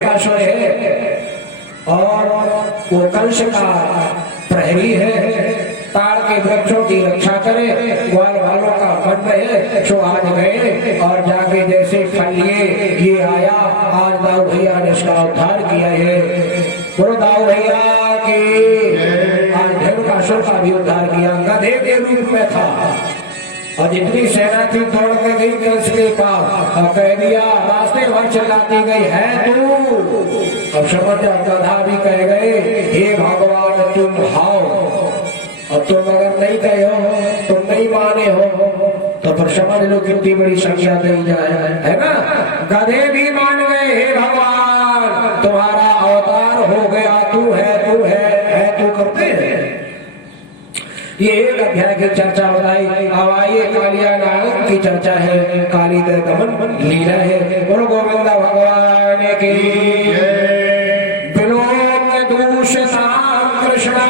काशोर है और वो कंस का प्रहरी है, ताड़ के वृक्षों की रक्षा करे, ग्वाल वालों का मन रहे। सो आज गए और जाके जैसे फल लिए ये आया, आज दाऊ भैया ने इसका उद्धार किया है। बोलो दाऊ भैया की। आज धेनुकासुर का भी उद्धार किया, गधे के रूप में था और जितनी सेना थी दौड़ के गई कंस के पास और कह दिया, रास्ते भर चिल्लाती गई है तू। अब समझ गधा भी कह गए, हे भगवान तुम हाओ, और तुम अगर नहीं कहे हो, तुम नहीं माने हो, तो फिर समझ लो कितनी बड़ी संख्या दी जाए, है ना। गधे भी मान गए, हे भगवान तुम्हारा अवतार हो गया, तू है तू करते हैं। ये एक अध्याय की चर्चा बताई। अब आइए कालिया नाग की चर्चा है, काली दमन लीला है। बोलो गोविंदा भगवान की। विलोक दूषितां कृष्णा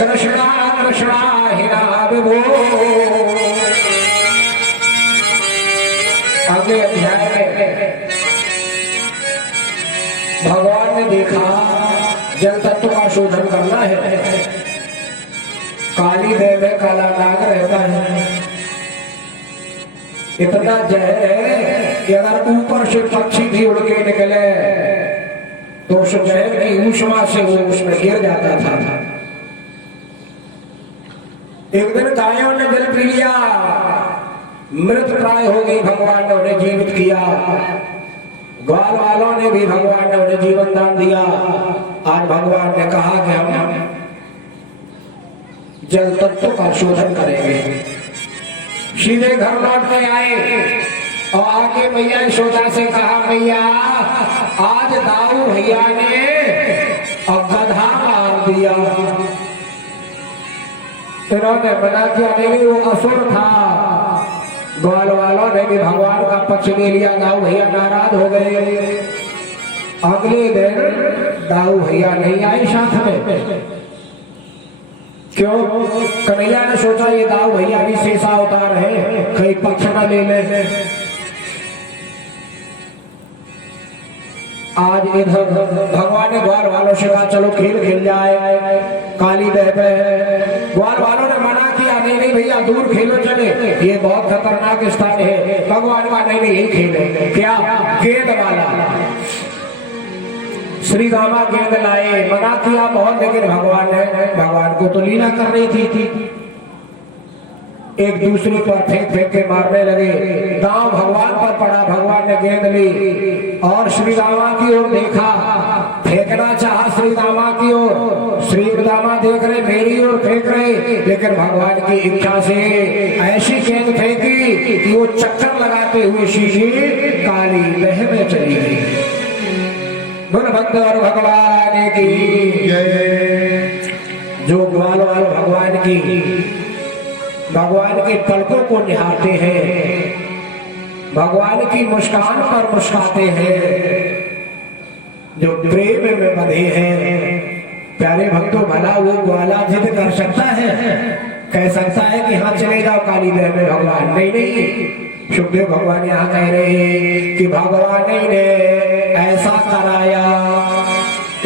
कृष्णा कृष्णा हिरा विभो। अगले अध्याय में भगवान ने देखा जल तत्व का शोधन करना है। काली देह में काला नाग रहता है, इतना जहर है कि अगर ऊपर से पक्षी भी उड़ के निकले तो उस जहर की ऊष्मा से वो उसमें गिर जाता था। एक दिन गायों ने जल पी लिया, मृत प्राय हो गई, भगवान ने उन्हें जीवित किया। ग्वाल वालों ने भी भगवान ने उन्हें जीवन दान दिया। आज भगवान ने कहा कि हम जल तत्व का शोधन करेंगे। सीधे घर लौट के आए और आके मैया यशोदा से कहा, मैया आज दाऊ भैया ने गधा मार दिया। इन्होंने बना किया, नहीं वो असुर था। ग्वाल वालों ने भी भगवान का पक्ष ले लिया, दाऊ भैया नाराज हो गए। अगले दिन दाऊ भैया नहीं आए साथ में। क्यों? कन्हैया ने सोचा ये दाऊ भैया भी शेषा अवतार है, कहीं पक्ष न ले ले। आज इधर भगवान ने ग्वाल वालों से कहा चलो खेल खेल जाए, काली दह पे। ग्वाल वालों ने मना किया, नहीं भैया दूर खेलो चले, ये बहुत खतरनाक स्थान है। भगवान का नहीं यही खेल है। क्या? गेंद वाला। श्री रामा गेंद लाए, मना किया बहुत, लेकिन भगवान को तो लीला कर रही थी। एक दूसरे पर फेंक के मारने लगे। दांव भगवान पर पड़ा, भगवान ने गेंद ली और श्री रामा की ओर देखा, फेंकना चाहा श्री रामा की ओर। श्री रामा देख रहे मेरी ओर फेंक रहे, लेकिन भगवान की इच्छा से ऐसी गेंद फेंकी कि वो चक्कर लगाते हुए सीधी काली दह में चली गई। गुणभद्र भगवान की जय। जो ग्वाल वाल भगवान के पलकों को निहारते हैं, भगवान की मुस्कान पर मुस्काते हैं, जो प्रेम में बंधे हैं। प्यारे भक्तों, भला वो ग्वाला जिद कर सकता है, कह सकता है कि हाँ चले जाओ काली दह में भगवान? नहीं। सुखदेव भगवान यहाँ कह रहे कि भगवान ने ऐसा कराया।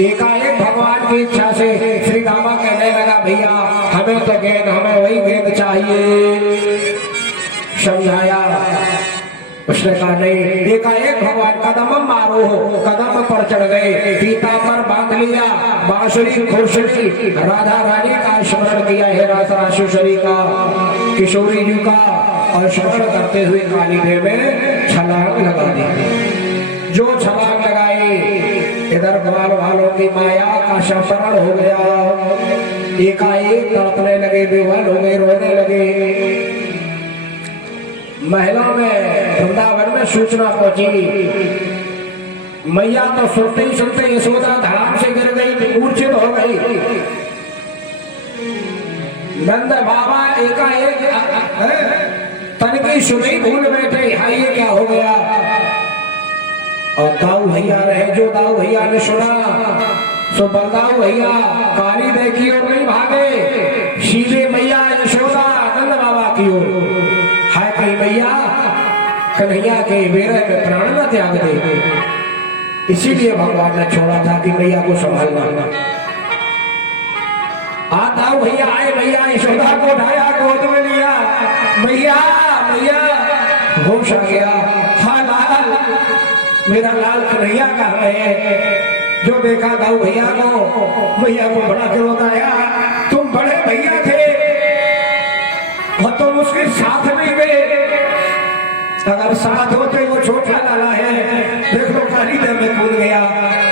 एकाएक भगवान की इच्छा से श्री रामा कहने लगा, भैया हमें तो गेंद, हमें वही गेंद चाहिए। समझाया, उसने कहा नहीं। एकाएक भगवान कदम मारो, कदम पर चढ़ गए, पीता पर बांध लिया, बांसुरी खुरसुरी राधा रानी का स्मरण किया, हे राधा सुशरी का, किशोरी जी का, और स्मरण करते हुए काली देह में छलांग लगा दी। जो छलांग लगाई, इधर ग्वाल वालों की माया का संस्मरण हो गया। एकाएक तड़पने लगे, बेहाल हो गए, रोने लगे। महिलाओं में वृंदावन में सूचना पहुंची। मैया तो सुनते यशोदा धड़ाम से गिर गई, मूर्छित हो गई। नंद बाबा एकाएक तन की सुनी भूल बैठे, हाय ये क्या हो गया। और दाऊ भैया रहे, जो दाऊ भैया ने सुना सो बलदाऊ भैया काली दह की ओर नहीं भागे, सीधे मैया यशोदा नंद बाबा की ओर। हाय कहीं मैया कन्हैया के बेरे में प्राण न त्याग दे। इसीलिए भगवान ने छोड़ा था कि मैया को संभालना। आता भैया आए, भैया यशोदा को उठाया, गोद में लिया, मैया मैया होश आ गया। हाँ लाल, मेरा लाल कन्हैया कहाँ है? जो देखा दाऊ भैया को, भैया को बड़ा क्रोध आया। तुम बड़े भैया थे और तुम उसके साथ में गए, अगर साथ होते वो छोटा लाला है, देख लो काली दर में कूद गया,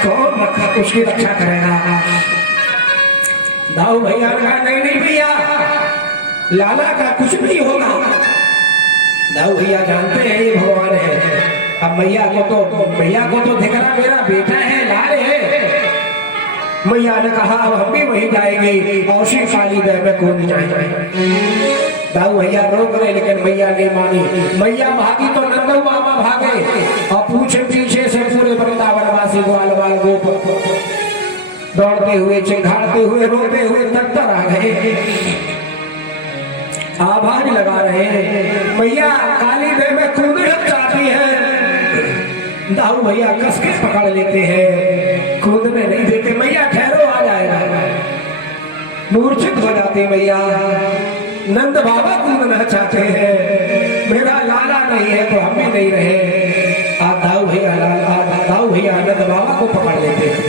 कौन रखा उसकी रक्षा करेगा? दाऊ भैया ने कहा नहीं नहीं भैया, लाला का कुछ नहीं होगा। दाऊ भैया जानते हैं ये भगवान है। अब मैया को तो दिख रहा मेरा बेटा है, लाल है। मैया ने कहा अब हम भी वहीं जाएंगे और उसी काली दर में कूद जाएंगे। दाऊ भैया रोक रहे लेकिन मैया नहीं मानी। मैया भागी तो नंदू मामा भागे और पूछे पीछे से पूरे वृंदावनवासी ग्वाल बाल गोप दौड़ते हुए, चिंघाड़ते हुए, रोते हुए तक आ गए, आवाज लगा रहे हैं मैया काली दर में कूदना चाहती है। दाऊ भैया कस के पकड़ लेते हैं, कूदने नहीं देते। मैया ठहरो, आ जाएगा। मूर्छित हो जाती मैया। नंद बाबा कूदना चाहते हैं, मेरा लाला नहीं है तो हम भी नहीं रहे। दाऊ भैया नंद बाबा को पकड़ लेते हैं,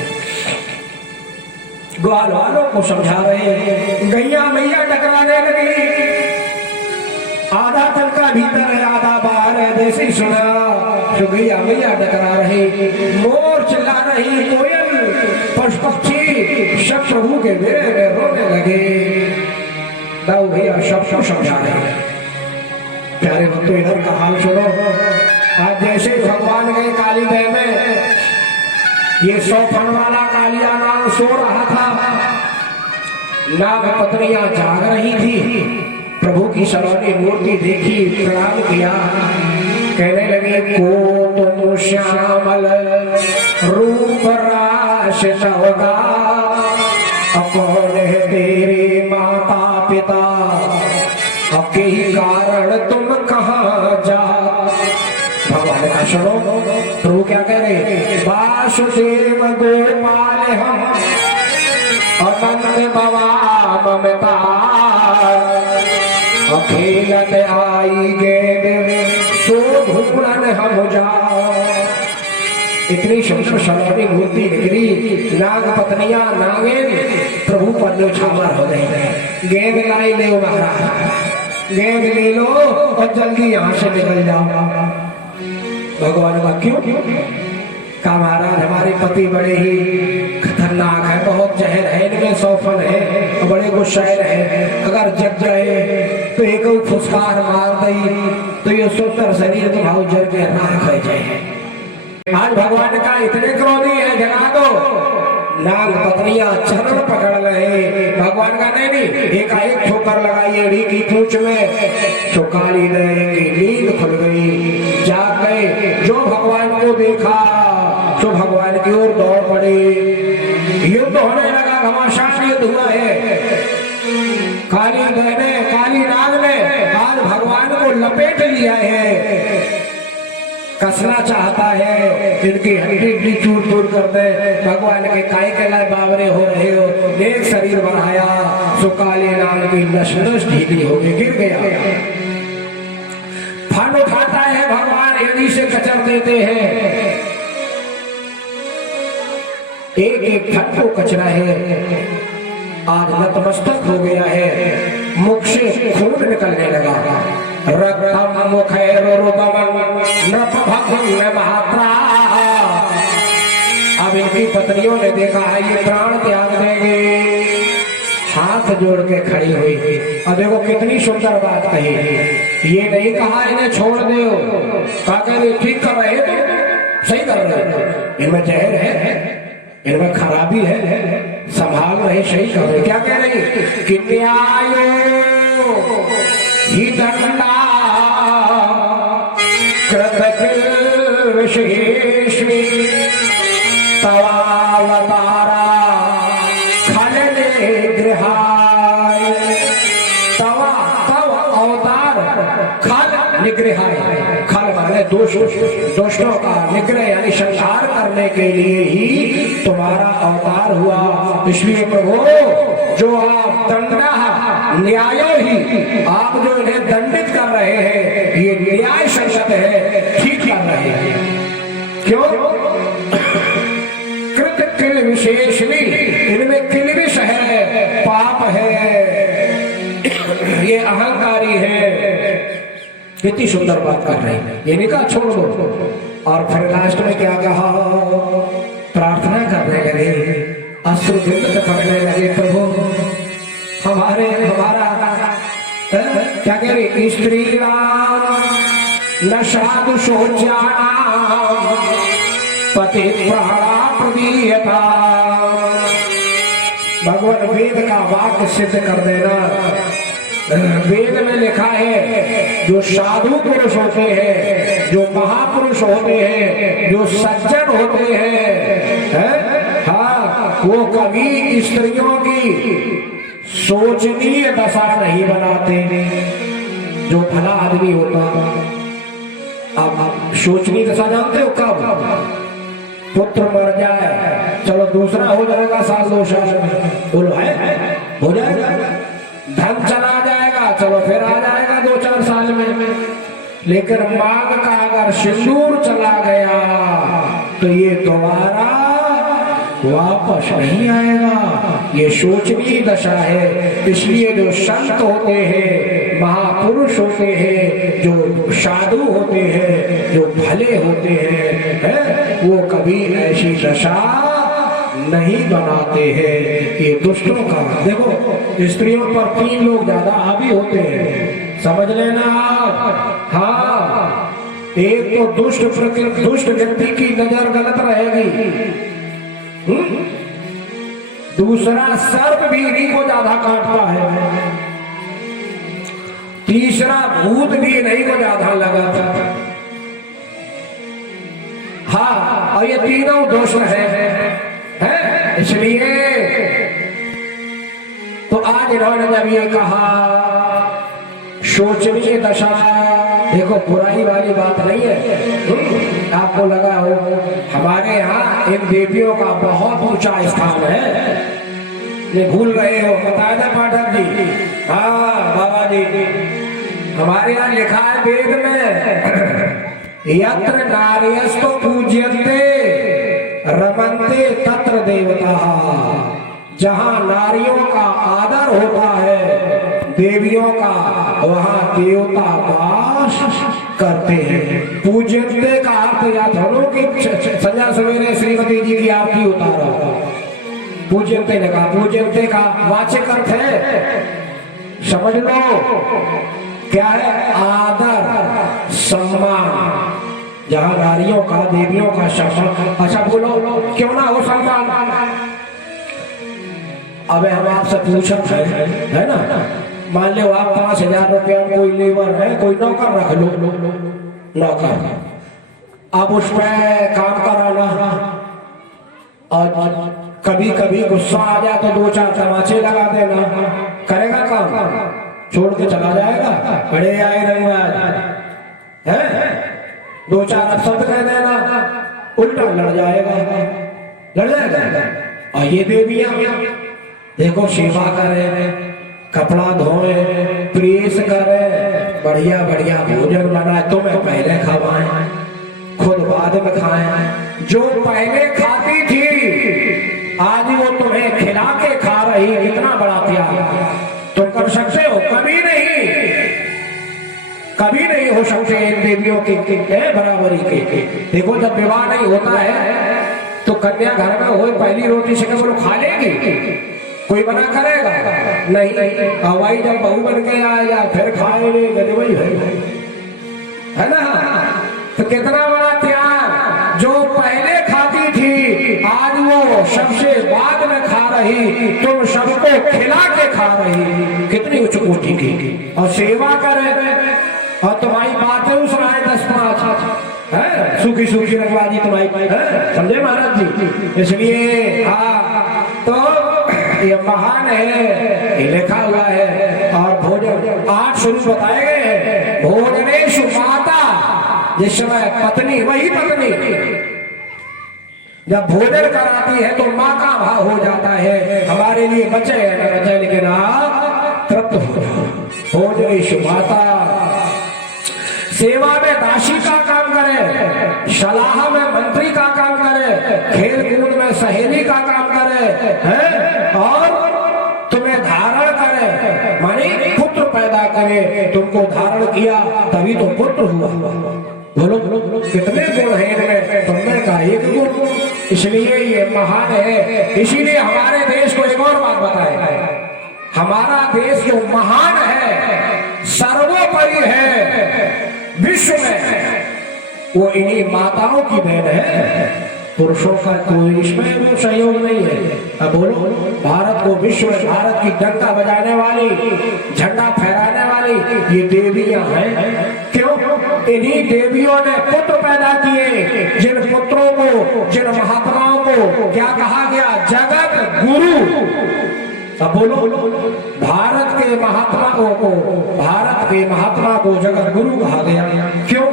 ग्वाल वालों को समझा रहे हैं। गैया मैया टकराने लगी, आधा तन का भीतर है आधा बाहर है, जैसे सुना तो गैया मैया टकरा रहे, मोर चिल्ला रही, कोयल पशु पक्षी सब प्रभु के बेरे में रोने लगे। दाऊ भैया सबको समझा रहे। प्यारे भक्तों इधर का हाल सुनो। आज जैसे भगवान गए काली दर में, ये 100 फन वाला कालिया नाग सो रहा था, नाग पत्नियां जाग रही थी। प्रभु की सलोनी मूर्ति देखी, प्रणाम किया, कहने लगे को तुम श्यामल रूप राश होगा, कौन है तेरे माता पिता, के ही कारण तुम कहाँ जा। भगवान का सुनो, प्रभु क्या कह रहे? वासुदेव गोपाल हम अनंत भवा ममता, अखेलत आई गेंद सो घूमन हम जा। इतनी सुंदर सलोनी मूर्ति निकली, नाग पत्नियां नागें प्रभु पर न्यौछावर हो गई। गेंद लाई ले महाराज, गेंद ले लो और जल्दी यहाँ से निकल जाओ। भगवान का क्यों? कहा महाराज हमारे पति बड़े ही खतरनाक है, बहुत जहर है इनमें, 100 फन है और बड़े गुस्सैल है, अगर जग जाए तो एक फुसकार मार दई तो ये सुंदर शरीर तो भाव जल के राख हो जाए। आज भगवान का इतने क्रोधी है, जगा दो। नाग पत्नियां चरण पकड़ रहे, भगवान का नहीं एक ठोकर लगाई एड़ी की पूंछ में, तो काली दर की नींद खुल गई, जाग गए। जो भगवान को देखा तो भगवान की ओर दौड़ पड़े, युद्ध होने लगा, घमासान युद्ध हुआ है। काली दर ने, काली नाग ने आज भगवान को लपेट लिया है, कसना चाहता है, इनकी हड्डी चूर चूर कर दे। भगवान के काय के लाए बावरे हो रहे हो, एक शरीर बढ़ाया सो काले नाग की नस नस ढीली हो गई, गिर गया। फन उठाता है भगवान, एड़ी से कचर देते हैं, एक एक फन को कचरा है। आज नतमस्तक हो गया है, मुख से खून निकलने लगा। रक्तम मुखैरुरुबमं नृपभग्न महात्रा। अब इनकी पत्नियों ने देखा है ये प्राण त्याग देंगे, हाथ जोड़ के खड़ी हुई। और देखो कितनी सुंदर बात कही, ये नहीं कहा इन्हें छोड़ दो, कहा ठीक कर रहे तो सही कर रहे, इनमें जहर है, इनमें खराबी है, संभाल रहे, सही कर रहे। क्या कह रही कि न्यायो ही दंडा कृतकृष्णेष्मि तवावतारा खलने गृहाय। तवा तव अवतार खल निगृहाय, खल माने 2 दुष्टों का निग्रह यानी संहार करने के लिए ही तुम्हारा अवतार हुआ। इसलिए प्रभु जो आप दंडा न्याय ही आप जो इन्हें दंडित कर रहे हैं ये न्याय संगत है, ठीक कर रहे हैं। क्यों? कृत किल विशेष इनमें किलविश है, पाप है, ये अहंकारी है। कितनी सुंदर बात कर रहे हैं। ये नहीं कहा छोड़ दो। और फिर लास्ट में क्या कहा? प्रार्थना करने लगे, अश्रु पढ़ने लगे, प्रभु हमारा क्या कह रही? स्त्री न साधु शोच्याना पति प्राणा प्रदीयता। भगवान वेद का वाक्य सिद्ध कर देना। वेद में लिखा है जो साधु पुरुष होते हैं, जो महापुरुष होते हैं, जो सज्जन होते हैं, हाँ, वो कभी स्त्रियों की सोचनीय दशा नहीं बनाते। जो भला आदमी होता, अब सोचनीय दशा जानते हो कब? पुत्र मर जाए, चलो दूसरा हो जाएगा साल 2 साल में, बोलो है हो जाएगा। धन चला जाएगा, चलो फिर आ जाएगा 2-4 साल में। लेकिन मांग का अगर सिंदूर चला गया तो ये दोबारा वापस नहीं आएगा। ये सोचनीय दशा है। इसलिए जो संत होते हैं, महापुरुष होते हैं, जो साधु होते हैं, जो भले होते हैं, वो कभी ऐसी दशा नहीं बनाते हैं। ये दुष्टों का देखो, स्त्रियों पर 3 लोग ज्यादा हावी होते हैं, समझ लेना आप। हाँ, एक तो दुष्ट व्यक्ति की नजर गलत रहेगी, दूसरा सर्प भी इन्हीं को ज्यादा काटता है, तीसरा भूत भी इन्हीं को ज्यादा लगाता है। हाँ, और ये तीनों दोष है। इसलिए तो आज इन्होंने जब ये कहा सोचनीय दशा, देखो बुराई वाली बात नहीं है। आपको लगा हो हमारे यहाँ इन देवियों का बहुत ऊंचा स्थान है, ये भूल रहे हो, बताया था पाठक जी। हाँ बाबा जी, हमारे यहाँ लिखा है वेद में, यत्र नार्यस्तु पूज्यन्ते रमन्ते तत्र देवता। जहां नारियों का आदर होता है, देवियों का, वहां देवता वास करते हैं। पूज्यते का अर्थ या धनो की संध्या सवेरे श्रीमती जी की आरती उतारा, पूज्यते ने कहा, पूज्यते का वाचक अर्थ है, समझ लो क्या है? आदर सम्मान। जहां नारियों का, देवियों का सम्मान। अच्छा बोलो, क्यों ना हो सम्मान? अब हम आपसे पूछत है ना, मान लो आप 5000 रुपया कोई लेबर है, कोई नौकर रख लो, नौकर, अब उस पर काम कराना, और कभी कभी गुस्सा आ जाए तो 2-4 तमाचे लगा देना, करेगा काम? छोड़ के चला जाएगा? बड़े आए रंगवाज है, 2-4 अपशब्द कह देना, उल्टा लड़ जाएगा। और ये देवियां देखो, सेवा करे, कपड़ा धोए, प्रेस करे, बढ़िया बढ़िया भोजन बनाए, तुम्हें पहले खवाएं, खुद बाद में खाएं। जो पहले खाती थी आज वो तुम्हें खिला के खा रही, इतना बड़ा प्यार तुम कर सकते हो? कभी नहीं हो सकते इन देवियों के बराबरी के। देखो जब विवाह नहीं होता है तो कन्या घर में हो, पहली रोटी से वो खा लेगी, कोई मना करेगा? नहीं। हवाई जब बहू बन के आएगा फिर खाए वही है ना। तो कितना बड़ा त्याग, जो पहले खाती थी आज वो सबसे बाद में खा रही, तुम सबको खिला के खा रही, कितनी उच्च कोटि की। और सेवा करे, और तुम्हारी बातें सुनाए 10-5 है, सूखी सूखी रखवाजी तुम्हारी, समझे महाराज जी। इसलिए हाँ, तो ये महान है, ये लिखा हुआ है। और भोजन 8 स्वरूप बताए गए हैं। भोजनेषु माता जिस समय पत्नी, वही पत्नी जब भोजन कराती है तो माँ का भाव हो जाता है, हमारे लिए बचे है न बचे, लेकिन आप तृप्त हो जाओ। भोजनेश माता, सेवा में दासी का काम करे, सलाह में मंत्री का काम करे, खेल कूद में सहेली का काम करे, है? और तुम्हें धारण करे, मानी पुत्र पैदा करे। तुमको धारण किया तभी तो पुत्र हुआ। बोलो कितने गुण है इनमें, तुमने का एक गुण, इसलिए ये महान है। इसीलिए हमारे देश को एक और बात बताए, हमारा देश जो महान है, सर्वोपरि है विश्व में, वो इन्हीं माताओं की देन है। पुरुषों का कोई इसमें सहयोग नहीं है। अब बोलो, भारत को विश्व में भारत की डंका बजाने वाली, झंडा फहराने वाली ये देवियां हैं। क्यों? इन्हीं देवियों ने पुत्र पैदा किए, जिन पुत्रों को, जिन महात्माओं को क्या कहा गया? जगत गुरु। अब बोलो, भारत के महात्माओं को, भारत के महात्मा को जगत गुरु कहा गया। क्यों?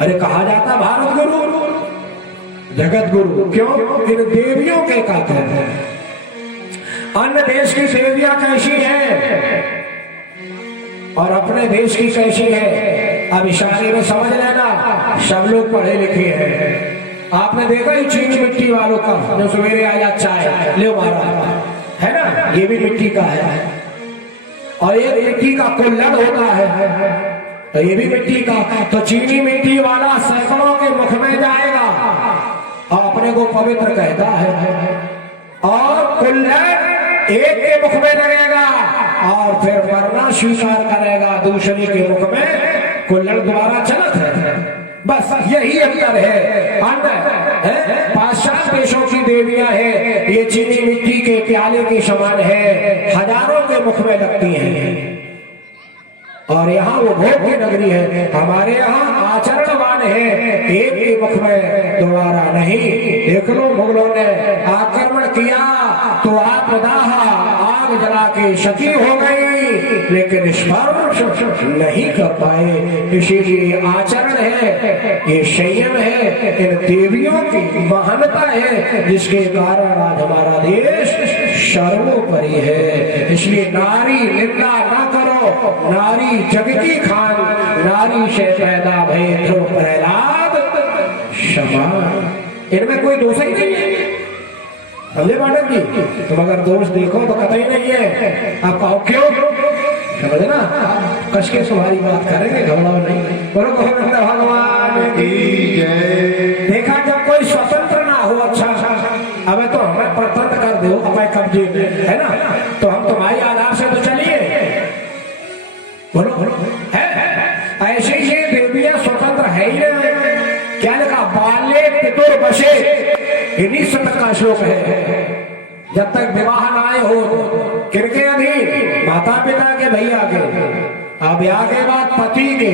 अरे कहा जाता भारत गुरु, जगत गुरु। क्यों? इन देवियों के कहते हैं। अन्य देश की देवियां कैसी हैं और अपने देश की कैसी है, अब इशारे में समझ लेना। सब लोग पढ़े लिखे हैं। आपने देखा ही चीनी मिट्टी वालों का, जो सवेरे आया चाय ले मारा, है ना, ये भी मिट्टी का है। और एक मिट्टी का कुल्हड़ होता है, तो ये भी मिट्टी का। तो चीनी मिट्टी वाला सैकड़ों के मुख में जाएगा और अपने को पवित्र कहता है, और कुल्हड़ एक के मुख में लगेगा और फिर मरना स्वीकार करेगा, दूसरे के मुख में कुल्हड़ द्वारा चलत है। बस यही अंतर है। पाश्चात्य देशों की देवियां हैं, ये चीनी मिट्टी के प्याले के समान है, हजारों के मुख में लगती हैं। और यहाँ वो भोग की नगरी है, हमारे यहाँ आचरणवान है, एक के मुख में दोबारा नहीं। देख लो, मुगलों ने आक्रमण किया तो आपदाह आग जला के शकी हो गई, लेकिन स्पर्श नहीं कर पाए। इसीलिए आचरण है, ये संयम है, इन देवियों की महानता है, जिसके कारण आज हमारा देश सर्वोपरि है। इसलिए नारी निंदा ना करो, नारी जग की खान, नारी से पैदा भय ध्रुव प्रहलाद समान। इनमें कोई दोष ही नहीं है, समझे मैडम जी? तुम अगर दोष देखो तो कतई नहीं है। आप कहो क्यों? समझे ना, कस के तुम्हारी बात करेंगे, घबराओ नहीं। बोलो गोविंद भगवान की जय। देखा, जब कोई स्वतंत्र ना हो, अच्छा अब तो हमें परतंत्र कर दो हमें कब्जे में, है ना, तो हम तुम्हारी आधार से तो चलिए। बोलो है ऐसे ही देवियां स्वतंत्र है ही नहीं। क्या लिखा? बाल्ये पितुर वशे, इन्हीं तक का श्लोक है। जब तक विवाह ना आए हो किनके अधीन? माता पिता के, भैया के, अब ब्याह के बाद पति के।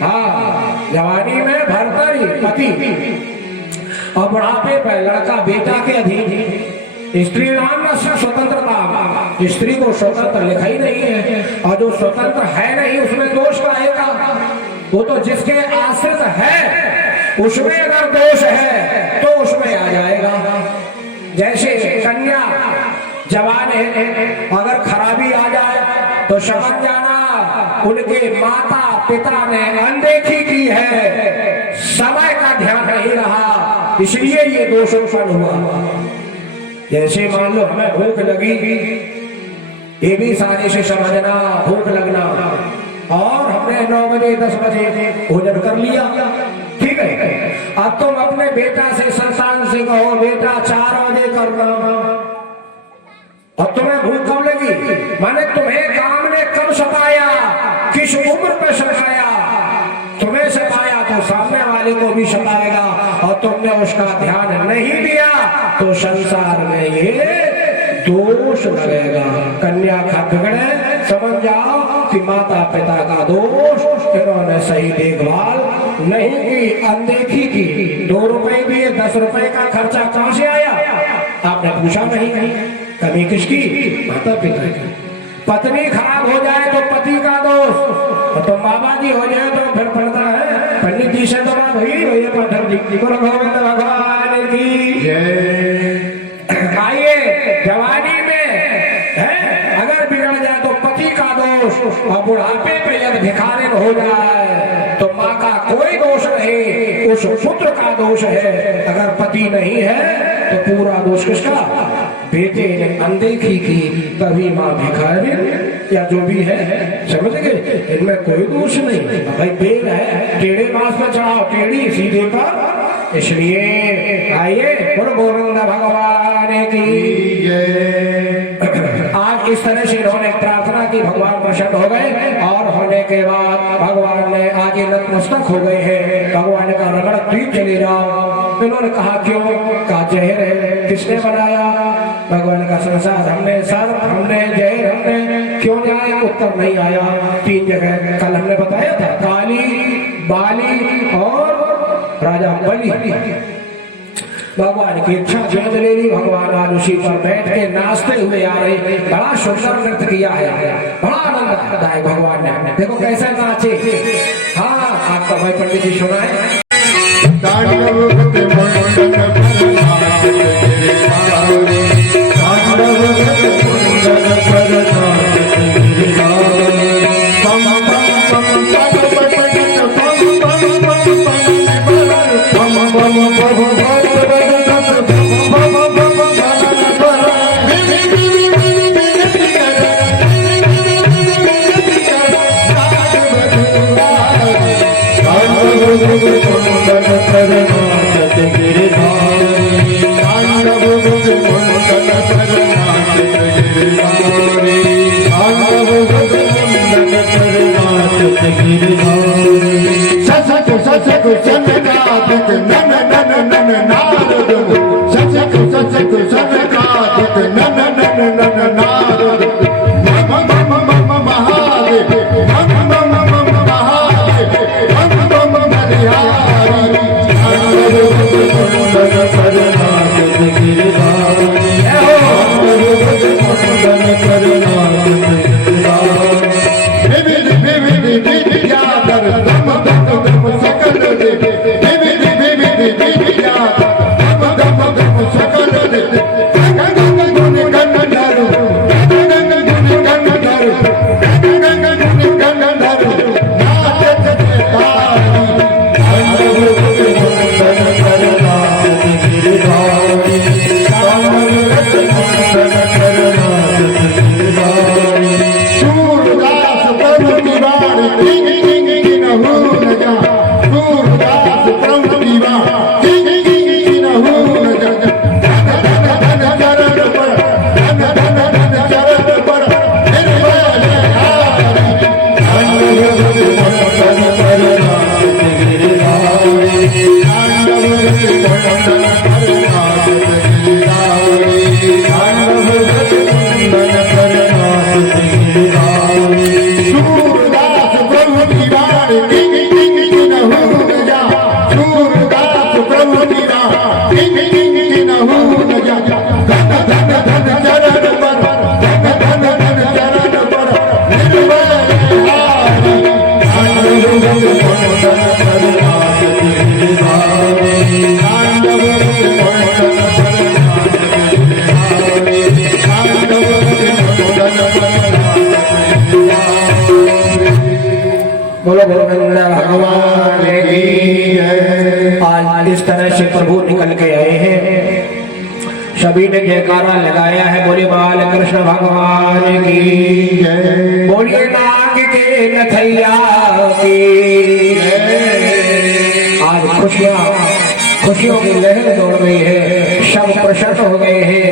हाँ, जवानी में भरतरी पति, और बुढ़ापे पर लड़का बेटा के अधीन। स्त्री नाम न स्वतंत्रता, स्त्री को स्वतंत्र लिखा ही नहीं है, और जो स्वतंत्र है नहीं उसमें दोष आएगा। वो तो जिसके आश्रित है उसमें अगर दोष है तो उसमें आ जाएगा। जैसे कन्या जवान है, अगर खराबी आ जाए तो समझ जाना उनके माता पिता ने अनदेखी की है, समय का ध्यान नहीं रहा, इसलिए ये दोष उत्पन्न हुआ। जैसे मान लो हमें भूख लगी, ये भी सारे से समझना, भूख लगना, और हमने 9 बजे 10 बजे भोजन कर लिया, ठीक है। अब तुम अपने बेटा से, संतान से कहो बेटा 4 बजे करना, और तुम्हें भूख कब लगी? माने तुम्हें काम ने कब सताया, किस उम्र पे सताया? तुम्हें सताया तो सामने वाले को भी सताएगा, और तुमने उसका ध्यान नहीं दिया तो संसार में ये दोष लगेगा। कन्या का बिगड़े, समझ जाओ कि माता पिता का दोष, इन्होंने सही देखभाल नहीं की, अनदेखी की। 2 रुपए दिए, 10 रुपए का खर्चा कहां से आया? आपने पूछा नहीं। कमी किसकी? माता पिता की। पत्नी खराब हो जाए तो पति का दोष, तो बाबा जी हो जाए तो फिर पड़ता है पंडित जी से तो बात हुई भैया पाठक जी को भगवंत भगवान की जय। आइए जवानी में है अगर बिगड़ जाए तो पति का दोष और बुढ़ापे पे यदि भिखारिन हो जाए तो माँ का कोई दोष नहीं, उस पुत्र का दोष है। अगर पति नहीं है तो पूरा दोष किसका? बेटे ने अनदेखी की तभी माँ भिखारी या जो भी है, समझ गए? इनमें कोई दोष नहीं। भाई बेल है टेढ़े बांस में चढ़ाओ, टेढ़ी सीधे पर। इसलिए आइए बोलो गोविंद भगवान की आज इस तरह से इन्होंने प्रार्थना की, भगवान प्रसन्न हो गए और होने के बाद भगवान ने आज ये नतमस्तक हो गए हैं। भगवान ने कहा रगड़ द्वीप चले जाओ। इन्होंने कहा क्यों? कहा जहर है। किसने बनाया? भगवान का संसार हमने, सर्प हमने, जहर हमने, क्यों जाए? उत्तर नहीं आया। 3 जगह कल हमने बताया था, काली, बाली और राजा बलि। भगवान की इच्छा जन्म ले ली। भगवान आज उसी पर बैठ के नाचते हुए आ रहे। बड़ा सुंदर नृत्य किया है, बड़ा आनंददायक भगवान ने। देखो कैसे नाचे। हाँ आपका भाई पंडित जी सुनाए। बोलो गोविंद भगवान की जय। आज इस तरह से प्रभु निकल के आए हैं, सभी ने जयकारा लगाया है। बोले बाल कृष्ण भगवान की जय। बोलिए नाग के नथैया की जय। आज खुशियों की लहर दौड़ गई है, सब प्रसन्न हो गए हैं।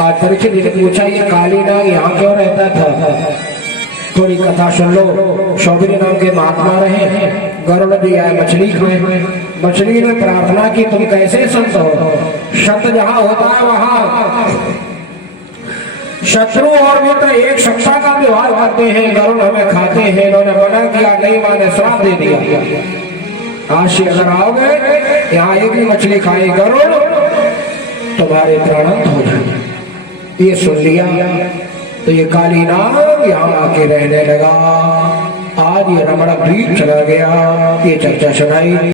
आज परीक्षित जी ने पूछा ये काली नाग यहाँ क्यों रहता था? थोड़ी कथा सुन लो। शौबिनी नाम के महात्मा रहे, गरुड़ जी आए मछली खाए। मछली ने प्रार्थना की तुम कैसे संत हो? संत जहाँ होता है वहाँ शत्रु और मित्र एक सक्षा का व्यवहार करते हैं। गरुड़ हमें खाते हैं। इन्होंने मना किया, नहीं माने श्राप दे दिया। आज से अगर आओगे यहाँ एक भी मछली खाए गरुड़ तुम्हारे प्राणांत हो जाए। ये सुन लिया तो ये काली नाग यहाँ आके रहने लगा। आज आज ये रमण द्वीप चला गया। ये चर्चा सुनाई।